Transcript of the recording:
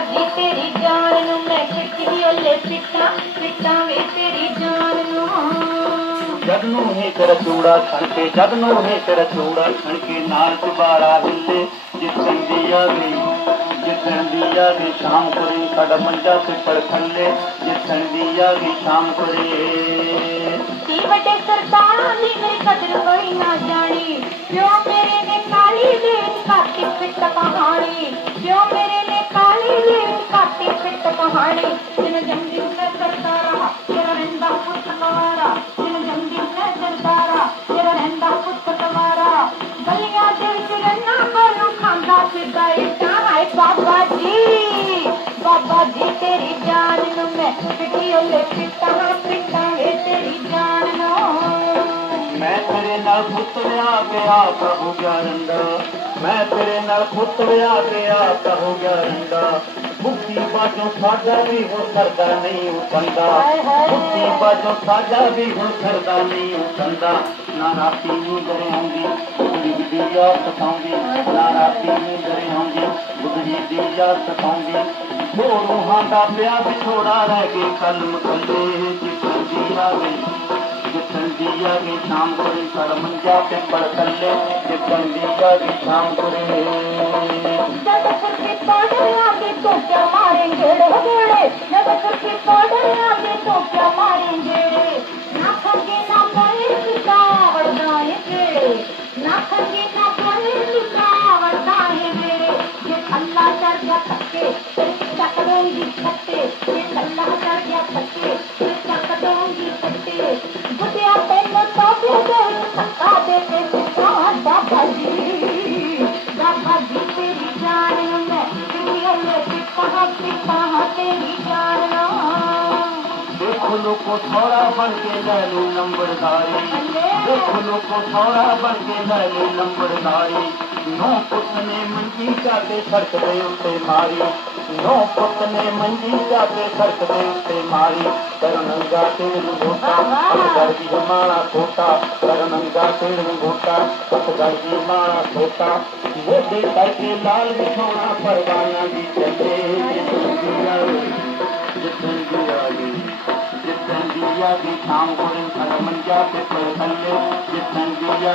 ਜੀ ਤੇਰੀ ਜਾਨ ਨੂੰ ਮੈਂ ਕਿੱਥੇ ਓਲੇ ਪਿੱਟਾਂ ਪਿੱਟਾਂ ਵੇ ਤੇਰੀ ਜਾਨ ਨੂੰ। ਜਦ ਨੂੰ ਹੀ ਤੇਰਾ ਚੂੜਾ ਛਣ ਕੇ ਜਦ ਨੂੰ ਹੀ ਤੇਰਾ ਚੂੜਾ ਛਣ ਕੇ ਨਾਲ ਚਬਾਰਾ ਹਿੱਲੇ ਜਿੱਤਣ ਦੀ ਆ ਗਈ ਜਿੱਤਣ ਦੀ ਆ ਗਈ ਸ਼ਾਮ ਕੁਰੇ ਸਾਡਾ ਮੰਜਾ ਤੇ ਪੜ ਥੱਲੇ ਜਿੱਤਣ ਦੀ ਆ ਗਈ ਸ਼ਾਮ ਕੁਰੇ ਕੀ ਵੱਡੇ ਸਰਦਾਰਾਂ ਦੀ ਮੇਰੀ ਕਦਰ ਕੋਈ ਨਾ ਜਾਣੀ ਪਿਓ ਮੇਰੇ ਨੇ ਕਾਲੀ ਦੇ ਕਾਤੀ ਫਿੱਟ ਕਹਾਣੀ। ਬਾਬਾ ਤੇਰੀ ਜਾਨ ਨੂੰ ਮੈਂ ਪਿੱਟੀ ਓਲੇ ਪਿੱਟਾਂ ਪਿੱਟਾਂ ਵੇ ਤੇਰੀ ਜਾਨ ਨੂੰ ਮੈਂ ਤੇਰੇ ਨਾਲ ਪੁੱਤ ਵਿਆਹ ਕੇ ਹੋ ਗਿਆ ਰੰਡਾ। ਮੈਂ ਤੇਰੇ ਨਾਲ ਪੁੱਤ ਵਿਆਹ ਕੇ ਹੋ ਗਿਆ ਰੰਡਾ। ਮੁਕਤੀ ਬਾਜੋਂ ਸਾਡਾ ਵੀ ਹੋ ਸਰਦਾ ਨਹੀਂ ਉਤੰਦਾ ਹਾਏ ਹਾਏ। ਮੁਕਤੀ ਬਾਜੋਂ ਸਾਡਾ ਵੀ ਹੋ ਸਰਦਾ ਨਹੀਂ ਉਤੰਦਾ ਨਾ ਰਾਤੀ ਨੀਂਦ ਆਉਂਦੀ दिया सताऊँगी नारा तीनी डरे होंगे बुधरी दिया सताऊँगी वो रूहां का प्या बिछोड़ा रह गए कलम कले जिठल दिया गई जिठल दिया गई शाम को रे सरमन जा पे पड़ कले जिठल दिया गई शाम को रे तो क्या मारेंगे जब तो क्या मारेंगे चक दूँगी ये अल्लाह चढ़ गया थके तेरे चक दूँगी छट्टे बुढ़िया तेरे तो दे दे धक्का दे के सिखा बाबा जी बाबा जी तेरी जान में दुनिया में कहाँ से कहाँ तेरी जान देखो लोको थोड़ा बन के ले नंबरदारी देखो लोको थोड़ा बन के ले नंबरदारी नौ पुत ने मंजी जाके सड़क दे उत्ते मारी। नौ पुत ने मंजी जाके सड़क दे मारी। कर नंगा तेल घोटा पतगड़ की माड़ा छोटा कर नंगा तेल घोटा पतगड़ की छोटा वो दे करके लाल बिछोना परवाना भी चले जितन की आई जितन दिया की शाम को इन मंजा पे पर दिया